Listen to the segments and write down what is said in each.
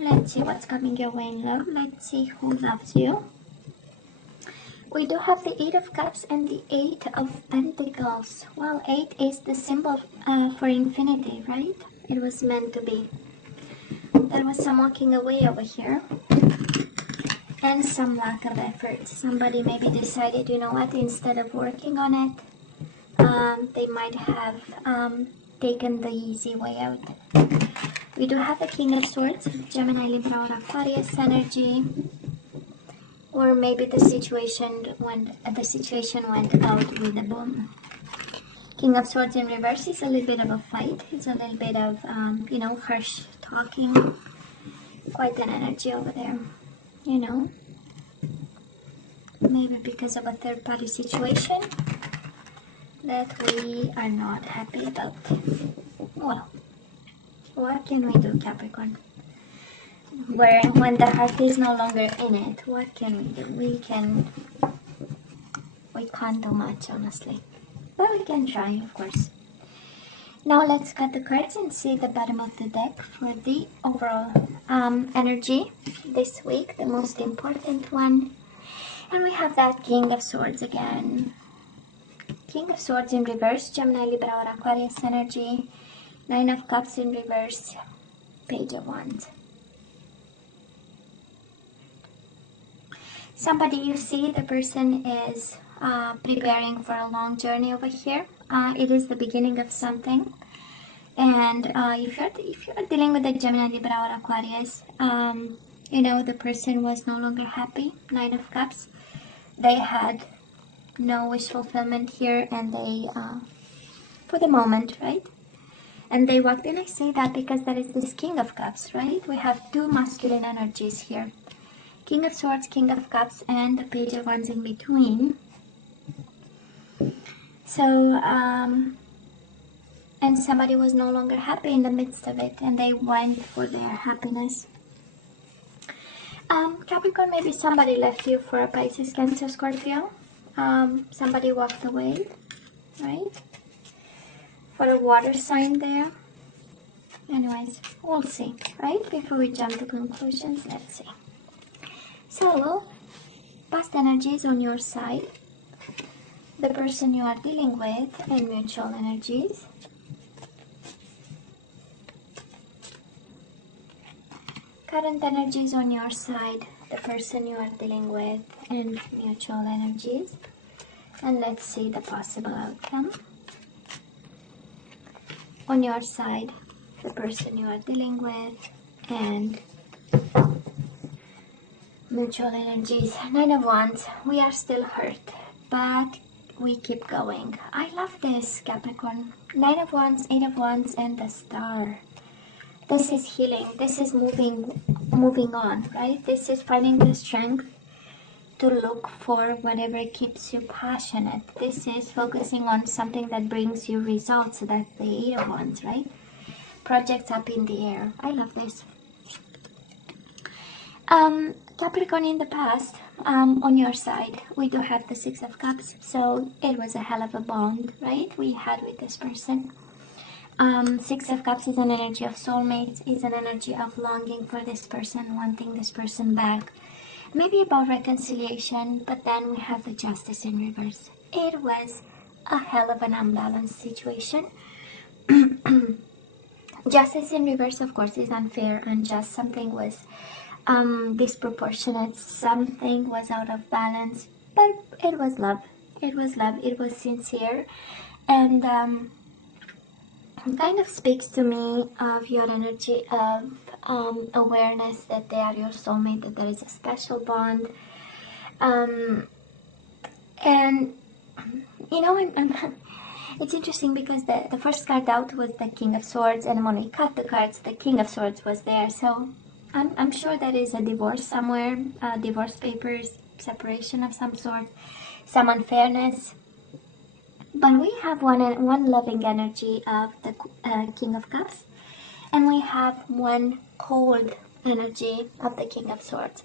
Let's see what's coming your way in love. Let's see who loves you. We do have the Eight of Cups and the Eight of Pentacles. Well, 8 is the symbol for infinity, right? It was meant to be. There was some walking away over here. And some lack of effort. Somebody maybe decided, you know what, instead of working on it, they might have taken the easy way out. We do have the King of Swords, Gemini, Libra, or Aquarius energy. Or maybe the situation went out with a boom. King of Swords in reverse is a little bit of a fight. It's a little bit of, you know, harsh talking. Quite an energy over there, you know. Maybe because of a third-party situation that we are not happy about. Well, what can we do, Capricorn? When the heart is no longer in it, what can we do? We can't do much, honestly. But we can try, of course. Now let's cut the cards and see the bottom of the deck for the overall energy this week, the most important one. And we have that King of Swords again. King of Swords in reverse, Gemini, Libra, or Aquarius energy. Nine of Cups in reverse, Page of Wands. Somebody you see, the person is preparing for a long journey over here. It is the beginning of something. And if you're dealing with a Gemini, Libra, or Aquarius, you know, the person was no longer happy. Nine of Cups. They had no wish fulfillment here, and they, for the moment, right? And they walked in. I say that because that is this King of Cups, right? We have two masculine energies here. King of Swords, King of Cups, and the Page of Wands in between. So, and somebody was no longer happy in the midst of it, and they went for their happiness. Capricorn, maybe somebody left you for a Pisces, Cancer, Scorpio. Somebody walked away, right? For a water sign there. Anyways, we'll see, right? Before we jump to conclusions, let's see. So, past energies on your side, the person you are dealing with, and mutual energies. Current energies on your side, the person you are dealing with, and mutual energies. And let's see the possible outcome. On your side, the person you are dealing with, and mutual energies. Nine of Wands. We are still hurt, but we keep going. I love this, Capricorn. Nine of Wands, Eight of Wands, and the Star. This is healing. This is moving on, right? This is finding the strength to look for whatever keeps you passionate. This is focusing on something that brings you results. So that's the Eight of Wands, right? Projects up in the air. I love this. Capricorn, in the past, on your side, we do have the Six of Cups. So it was a hell of a bond, right? We had with this person. Six of Cups is an energy of soulmates, is an energy of longing for this person, wanting this person back. Maybe about reconciliation, but then we have the Justice in reverse. It was a hell of an unbalanced situation. Justice in reverse, of course, is unfair, unjust. Something was disproportionate, something was out of balance, but it was love. It was love, it was sincere, and kind of speaks to me of your energy of awareness that they are your soulmate, that there is a special bond. And you know, it's interesting because the first card out was the King of Swords, and when we cut the cards, the King of Swords was there. So I'm sure there is a divorce somewhere, divorce papers, separation of some sort, some unfairness. But we have one loving energy of the King of Cups, and we have one cold energy of the King of Swords.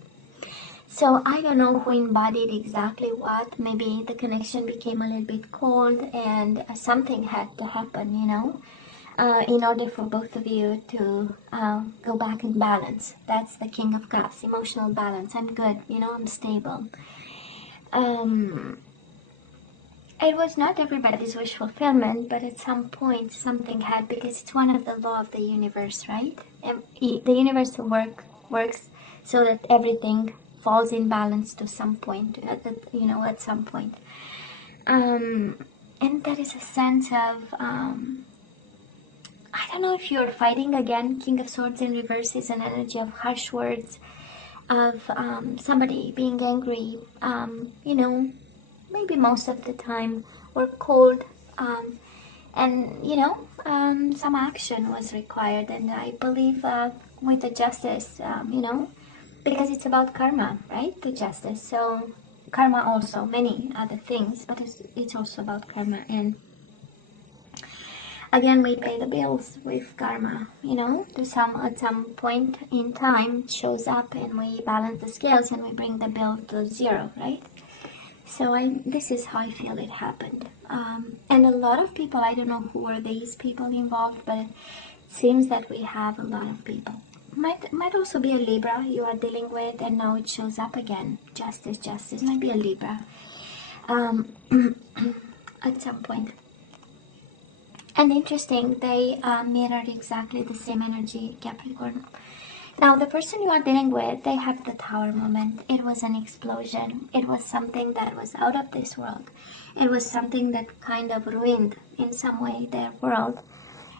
So I don't know who embodied exactly what. Maybe the connection became a little bit cold, and something had to happen, you know. in order for both of you to go back in balance. That's the King of Cups, emotional balance. I'm good, you know, I'm stable. It was not everybody's wish fulfillment, but at some point something had, because it's one of the law of the universe, right? The universe works so that everything falls in balance to some point, at some point. And there is a sense of, I don't know if you're fighting again. King of Swords in reverse is an energy of harsh words, of somebody being angry, maybe most of the time, or cold, and some action was required. And I believe with the justice, because it's about karma, right? The justice. So karma also many other things, but it's also about karma. And again, we pay the bills with karma, at some point in time it shows up, and we balance the scales and we bring the bill to zero, right? So this is how I feel it happened. And a lot of people, I don't know who are these people involved, but it seems that we have a lot of people. Might also be a Libra you are dealing with, and now it shows up again. Justice might be a Libra at some point. And interesting, they mirrored exactly the same energy, Capricorn. Now, the person you are dealing with, they had the Tower moment. It was an explosion. It was something that was out of this world. It was something that kind of ruined, in some way, their world.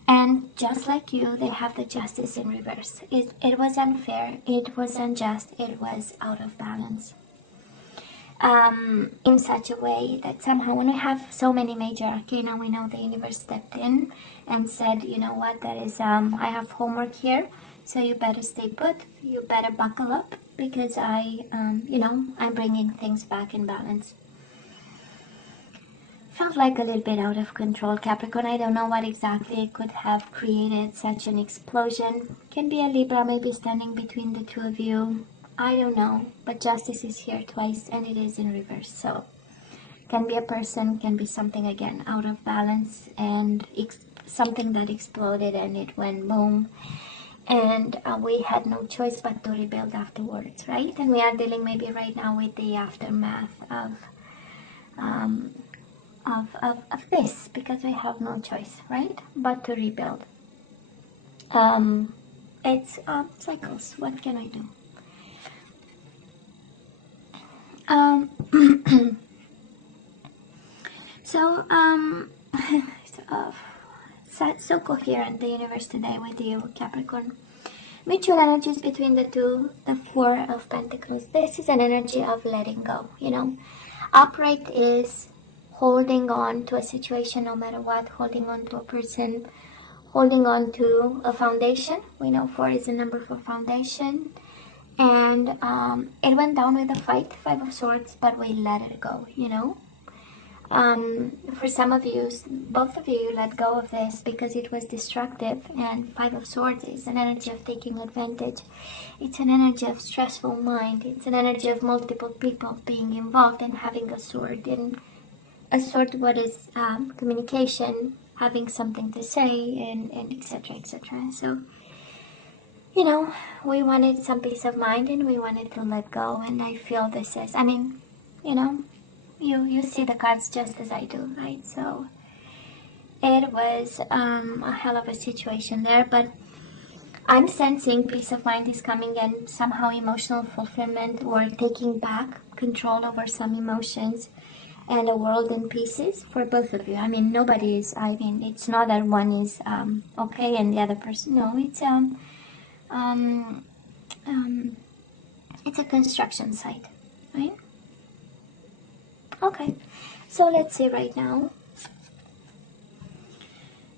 And just like you, they have the justice in reverse. It was unfair. It was unjust. It was out of balance. In such a way that somehow, when we have so many major arcana, we know the universe stepped in and said, you know what, there is, I have homework here. So you better stay put, you better buckle up, because I'm bringing things back in balance. Felt like a little bit out of control, Capricorn. I don't know what exactly could have created such an explosion. Can be a Libra maybe standing between the two of you. I don't know, but justice is here twice, and it is in reverse. So can be a person, can be something, again, out of balance, and something that exploded and it went boom. And we had no choice but to rebuild afterwards, right? And we are dealing maybe right now with the aftermath of this, because we have no choice, right, but to rebuild. It's cycles. What can I do? So coherent, the universe today with you, Capricorn. Mutual energies between the two, the Four of Pentacles. This is an energy of letting go, Upright is holding on to a situation no matter what, holding on to a person, holding on to a foundation. We know 4 is the number for foundation. And it went down with a fight, 5 of Swords, but we let it go, For some of you, both of you let go of this because it was destructive, and 5 of Swords is an energy of taking advantage. It's an energy of stressful mind. It's an energy of multiple people being involved and having a sword. And a sword, what is communication, having something to say, and etc., etc. So, we wanted some peace of mind, and we wanted to let go. And I feel this is, you see the cards just as I do, right? So it was a hell of a situation there, but I'm sensing peace of mind is coming, and somehow emotional fulfillment, or taking back control over some emotions, and a world in pieces for both of you. Nobody is, it's not that one is okay and the other person, no, it's a construction site, right? Okay, so let's see right now.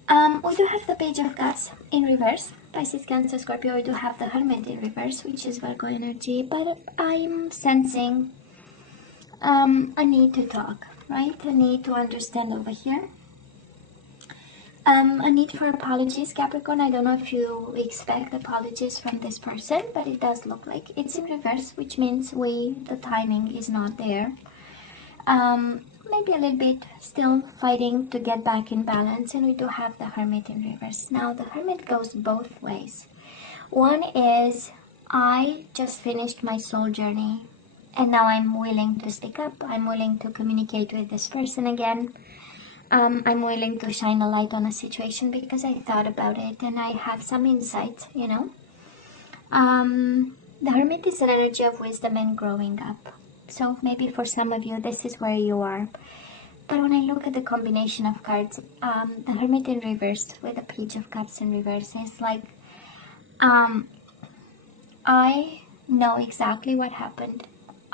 We do have the Page of Cups in reverse, Pisces, Cancer, Scorpio. We do have the Hermit in reverse, which is Virgo energy, but I'm sensing a need to talk, right? A need to understand over here. A need for apologies, Capricorn. I don't know if you expect apologies from this person, but it does look like it's in reverse, which means the timing is not there. maybe a little bit still fighting to get back in balance. And we do have the Hermit in reverse. Now the Hermit goes both ways. One is, I just finished my soul journey and now I'm willing to speak up. I'm willing to communicate with this person again. I'm willing to shine a light on a situation because I thought about it and I have some insight, you know. The Hermit is an energy of wisdom and growing up. So maybe for some of you, this is where you are. But when I look at the combination of cards, the Hermit in reverse with the Page of Cups in reverse is like, I know exactly what happened.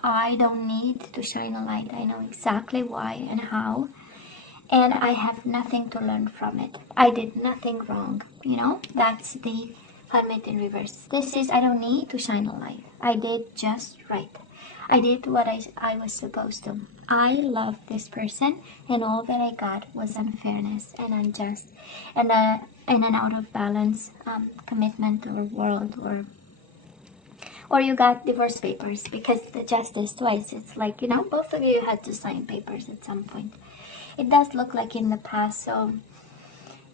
I don't need to shine a light. I know exactly why and how. And I have nothing to learn from it. I did nothing wrong. You know, that's the Hermit in reverse. This is, I don't need to shine a light. I did just right. I did what I was supposed to. I love this person, and all that I got was unfairness and unjust, and an out of balance commitment or world, or you got divorce papers, because the justice twice. It's like, you know, both of you had to sign papers at some point. It does look like in the past. So,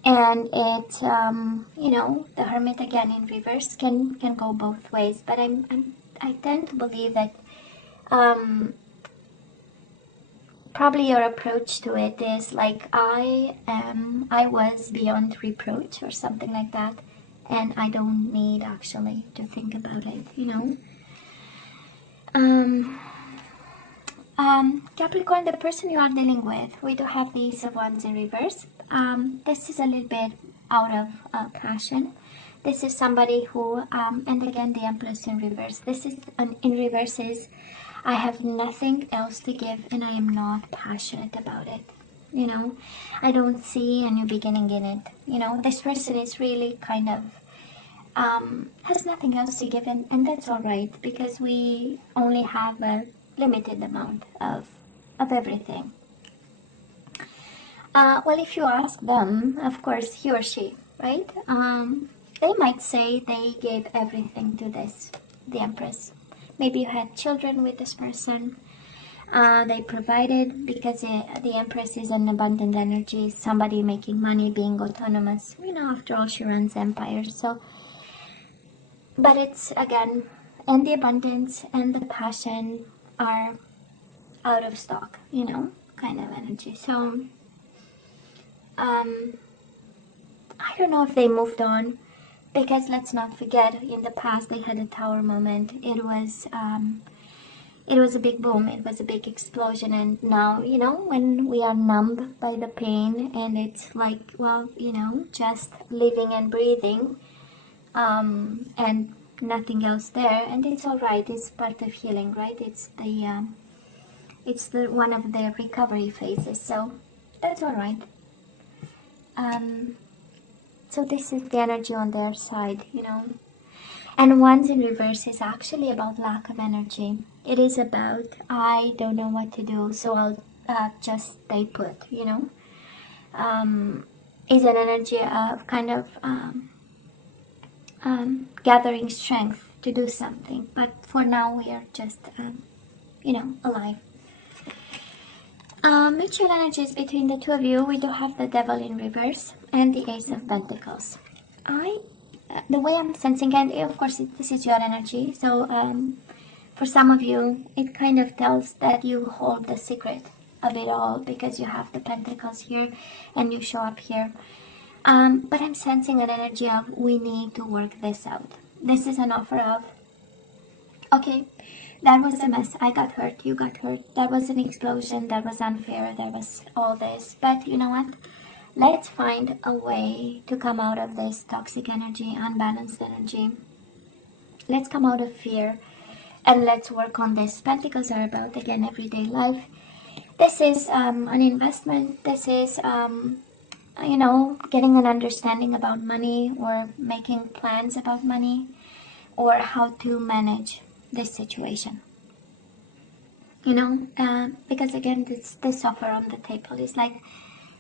and it, you know, the Hermit again in reverse can go both ways. But I tend to believe that probably your approach to it is like, I was beyond reproach or something like that, and I don't need actually to think about it, you know. Capricorn, the person you are dealing with, we do have the Ace of Wands in reverse. This is a little bit out of passion. This is somebody who, and again the Empress in reverse. This is in reverse is, I have nothing else to give and I am not passionate about it. You know, I don't see a new beginning in it. You know, this person is really kind of, has nothing else to give, and that's all right, because we only have a limited amount of everything. Well, if you ask them, of course, he or she, right? They might say they gave everything to the Empress. Maybe you had children with this person. They provided, because the Empress is an abundant energy, somebody making money, being autonomous. You know, after all, she runs empires. So, but it's, again, and the abundance and the passion are out of stock, you know, kind of energy. So, I don't know if they moved on, because let's not forget, in the past they had a Tower moment. It was a big boom, it was a big explosion, and now, you know, when we are numbed by the pain and it's like, well, you know, just living and breathing, and nothing else there, and it's all right. It's part of healing, right? It's the one of the recovery phases, so that's all right. So this is the energy on their side, you know. And Wands in reverse is actually about lack of energy. It is about, I don't know what to do, so I'll just stay put, you know. Is an energy of kind of gathering strength to do something. But for now, we are just, you know, alive. Mutual energies between the two of you. We do have the Devil in reverse and the Ace of Pentacles. The way I'm sensing, and of course this is your energy, so for some of you it kind of tells that you hold the secret of it all, because you have the Pentacles here and you show up here. But I'm sensing an energy of, we need to work this out. This is an offer of, okay, that was a mess, I got hurt, you got hurt, that was an explosion, that was unfair, there was all this, but you know what? Let's find a way to come out of this toxic energy, unbalanced energy. Let's come out of fear and let's work on this. Pentacles are about, again, everyday life. This is an investment. This is, you know, getting an understanding about money, or making plans about money, or how to manage this situation. You know, because again, this offer on the table is like,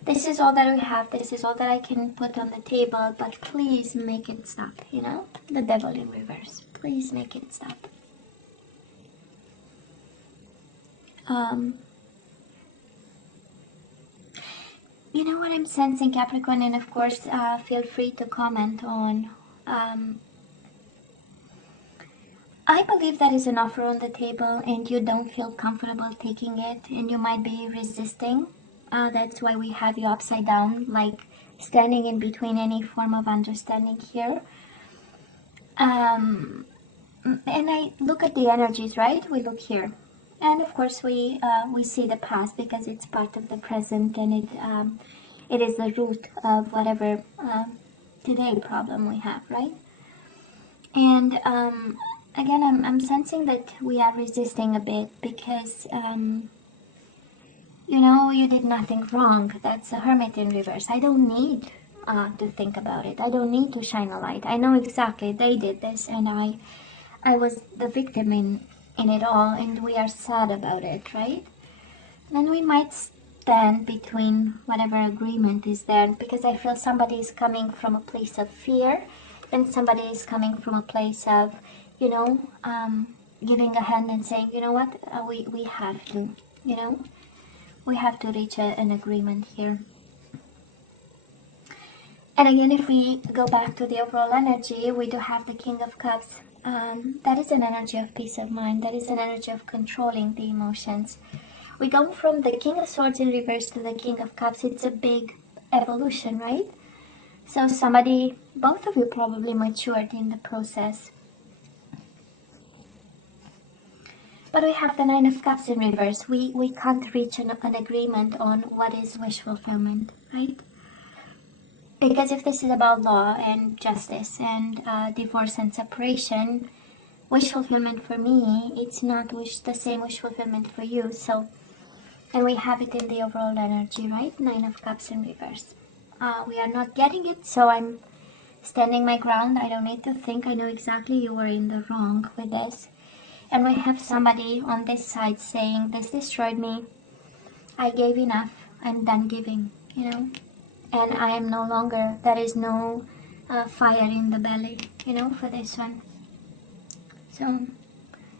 this is all that we have, this is all that I can put on the table, but please make it stop, you know? The Devil in reverse. Please make it stop. You know what I'm sensing, Capricorn, and of course, feel free to comment on. I believe that is an offer on the table and you don't feel comfortable taking it and you might be resisting. That's why we have you upside down, like standing in between any form of understanding here. And I look at the energies, right? We look here. And of course we see the past because it's part of the present and it is the root of whatever today problem we have, right? And again, I'm sensing that we are resisting a bit because, you know, you did nothing wrong. That's a hermit in reverse. I don't need to think about it. I don't need to shine a light. I know exactly they did this and I was the victim in it all and we are sad about it, right? And we might stand between whatever agreement is there because I feel somebody is coming from a place of fear and somebody is coming from a place of, you know, giving a hand and saying, you know what, we have to, you know, we have to reach an agreement here. And again, if we go back to the overall energy, we do have the King of Cups. That is an energy of peace of mind. That is an energy of controlling the emotions. We go from the King of Swords in reverse to the King of Cups. It's a big evolution, right? So somebody, both of you probably matured in the process. But we have the Nine of Cups in reverse. We can't reach an agreement on what is wish fulfillment, right? Because if this is about law and justice and divorce and separation, wish fulfillment for me, it's not the same wish fulfillment for you. So, and we have it in the overall energy, right? Nine of Cups in reverse. We are not getting it, so I'm standing my ground. I don't need to think. I know exactly you were in the wrong with this. And we have somebody on this side saying, this destroyed me. I gave enough. I'm done giving, you know. And I am no longer, there is no fire in the belly, you know, for this one. So,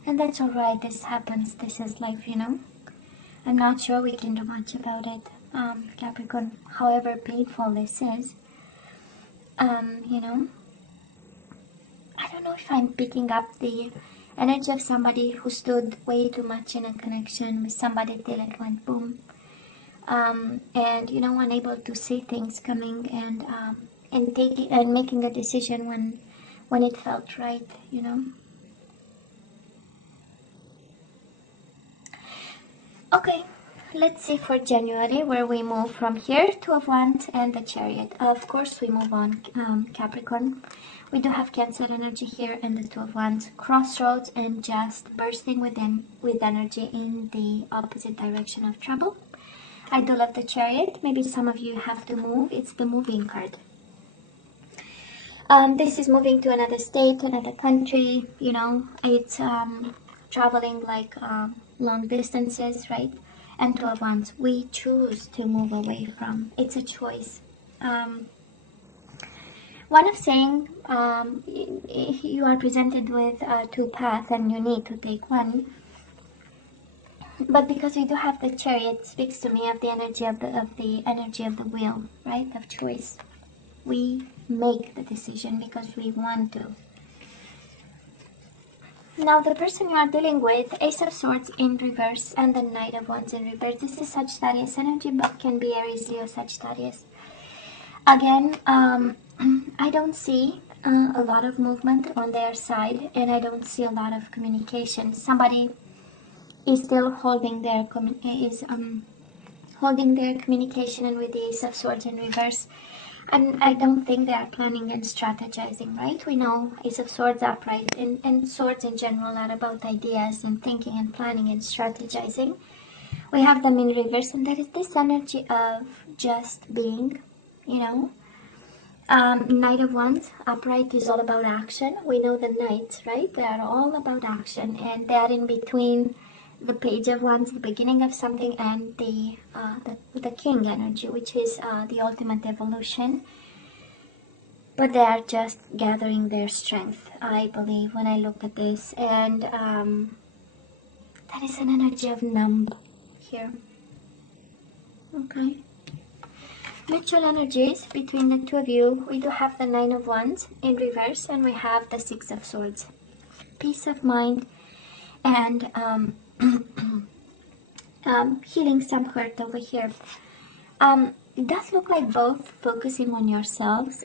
and that's all right. This happens. This is life, you know. I'm not sure we can do much about it, Capricorn, however painful this is. You know, I don't know if I'm picking up the energy of somebody who stood way too much in a connection with somebody till it went boom. And, you know, unable to see things coming and taking and making a decision when it felt right, you know. Okay, let's see for January where we move from here. Two of Wands and the Chariot. Of course, we move on, Capricorn. We do have Cancer energy here and the Two of Wands. Crossroads and just bursting within with energy in the opposite direction of trouble. I do love the Chariot. Maybe some of you have to move. It's the moving card. This is moving to another state, another country, you know, it's traveling like long distances, right? And Two of Wands, we choose to move away from. It's a choice. One of saying you are presented with two paths and you need to take one. But because we do have the Chariot, it speaks to me of the energy of the energy of the will, right? Of choice. We make the decision because we want to. Now the person you are dealing with, Ace of Swords in reverse and the Knight of Wands in reverse. This is Sagittarius energy, but can be Aries, Leo, Sagittarius. Again, I don't see a lot of movement on their side, and I don't see a lot of communication. Somebody is still holding their holding their communication, and with the Ace of Swords in reverse. And I don't think they are planning and strategizing, right? We know Ace of Swords upright and swords in general are about ideas and thinking and planning and strategizing. We have them in reverse, and there is this energy of just being, you know. Knight of Wands upright is all about action. We know the Knights, right? They are all about action, and they are in between the Page of Wands, the beginning of something, and the King energy, which is the ultimate evolution. But they are just gathering their strength, I believe, when I look at this. And that is an energy of numb here. Okay. Mutual energies between the two of you. We do have the Nine of Wands in reverse, and we have the Six of Swords. Peace of mind and healing some hurt over here. It does look like both focusing on yourselves.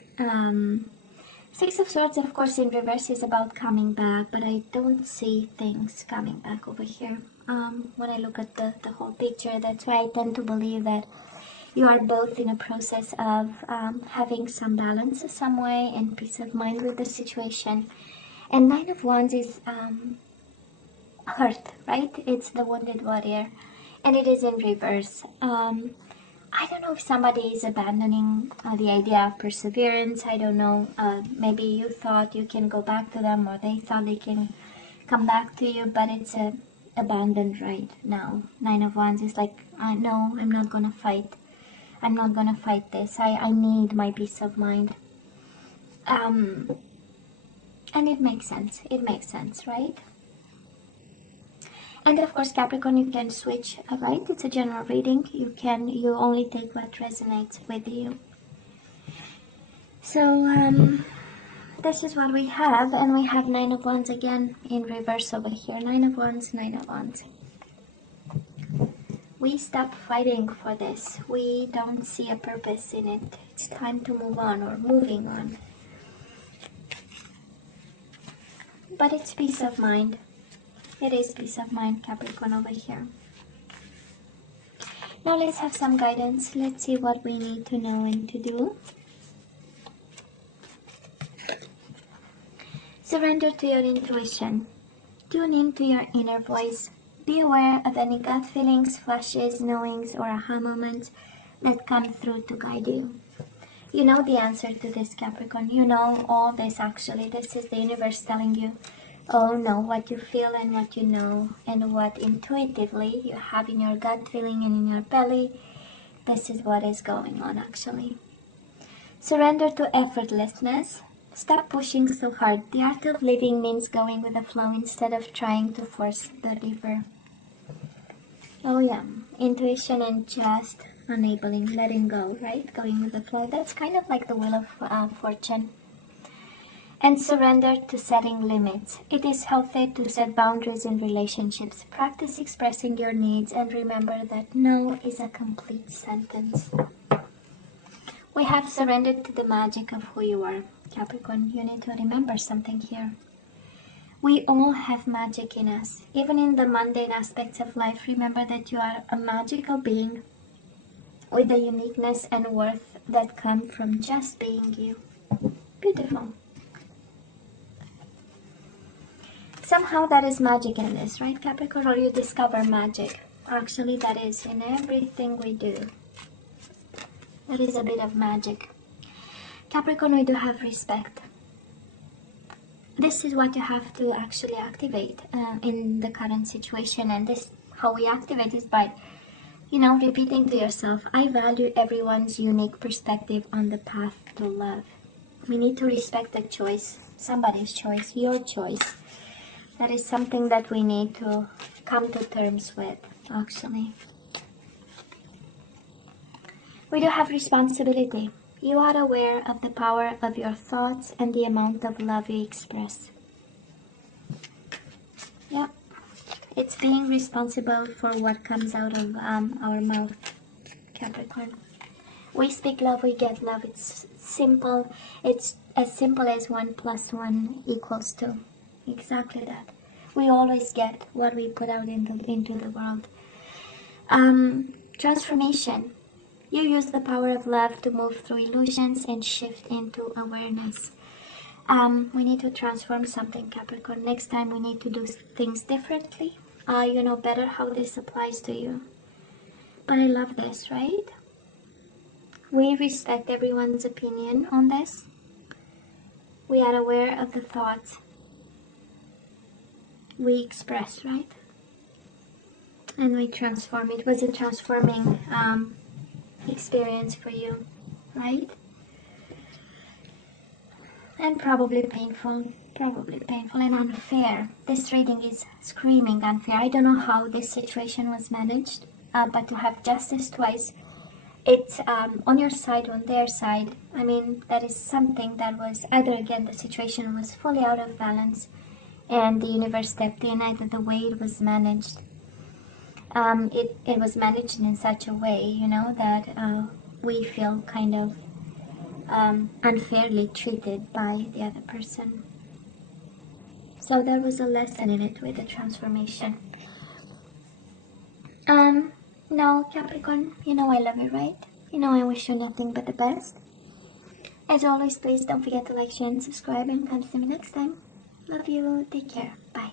Six of Swords, of course, in reverse is about coming back, but I don't see things coming back over here. When I look at the whole picture, that's why I tend to believe that you are both in a process of having some balance some way and peace of mind with the situation. And Nine of Wands is hurt, right? It's the wounded warrior, and it is in reverse. I don't know if somebody is abandoning the idea of perseverance. I don't know. Maybe you thought you can go back to them, or they thought they can come back to you, but it's abandoned right now. Nine of Wands is like, no, I'm not gonna fight. I'm not gonna fight this. I need my peace of mind. And it makes sense. It makes sense, right? And of course, Capricorn, you can switch, right? It's a general reading. You only take what resonates with you. So, this is what we have, and we have Nine of Wands again in reverse over here. Nine of Wands, Nine of Wands. We stop fighting for this. We don't see a purpose in it. It's time to move on, or moving on. But it's peace of mind. It is peace of mind, Capricorn, over here. Now let's have some guidance. Let's see what we need to know and to do. Surrender to your intuition. Tune into your inner voice. Be aware of any gut feelings, flashes, knowings, or aha moments that come through to guide you. You know the answer to this, Capricorn. You know all this actually. This is the universe telling you. Oh no, what you feel and what you know, and what intuitively you have in your gut feeling and in your belly. This is what is going on actually. Surrender to effortlessness. Stop pushing so hard. The art of living means going with the flow instead of trying to force the river. Oh yeah, intuition and just enabling, letting go, right? Going with the flow. That's kind of like the wheel of fortune. And surrender to setting limits. It is healthy to set boundaries in relationships. Practice expressing your needs and remember that no is a complete sentence. We have surrendered to the magic of who you are. Capricorn, you need to remember something here. We all have magic in us. Even in the mundane aspects of life, remember that you are a magical being with the uniqueness and worth that come from just being you. Beautiful. Somehow that is magic in this, right, Capricorn? Or you discover magic. Actually, that is in everything we do. There is a bit of magic. Capricorn, we do have respect. This is what you have to actually activate in the current situation. And this, how we activate is by, repeating to yourself, I value everyone's unique perspective on the path to love. We need to respect the choice, somebody's choice, your choice. That is something that we need to come to terms with, actually. We do have responsibility. You are aware of the power of your thoughts and the amount of love you express. Yeah, it's being responsible for what comes out of our mouth, Capricorn. We speak love, we get love. It's simple. It's as simple as 1 + 1 = 2. Exactly that. We always get what we put out into the world. Transformation. You use the power of love to move through illusions and shift into awareness. We need to transform something, Capricorn. Next time we need to do things differently. You know better how this applies to you. But I love this, right? We respect everyone's opinion on this. We are aware of the thoughts we express, right? And we transform. It was a transforming experience for you, right? And probably painful and unfair. This reading is screaming unfair. I don't know how this situation was managed, but to have justice twice, it's on your side, on their side. I mean, that is something that was either, again, the situation was fully out of balance and the universe stepped in, either the way it was managed. It was managed in such a way, you know, that we feel kind of unfairly treated by the other person. So there was a lesson in it with the transformation. No, Capricorn, you know I love you, right? You know I wish you nothing but the best. As always, please don't forget to like, share, and subscribe, and come see me next time. Love you. Take care. Bye.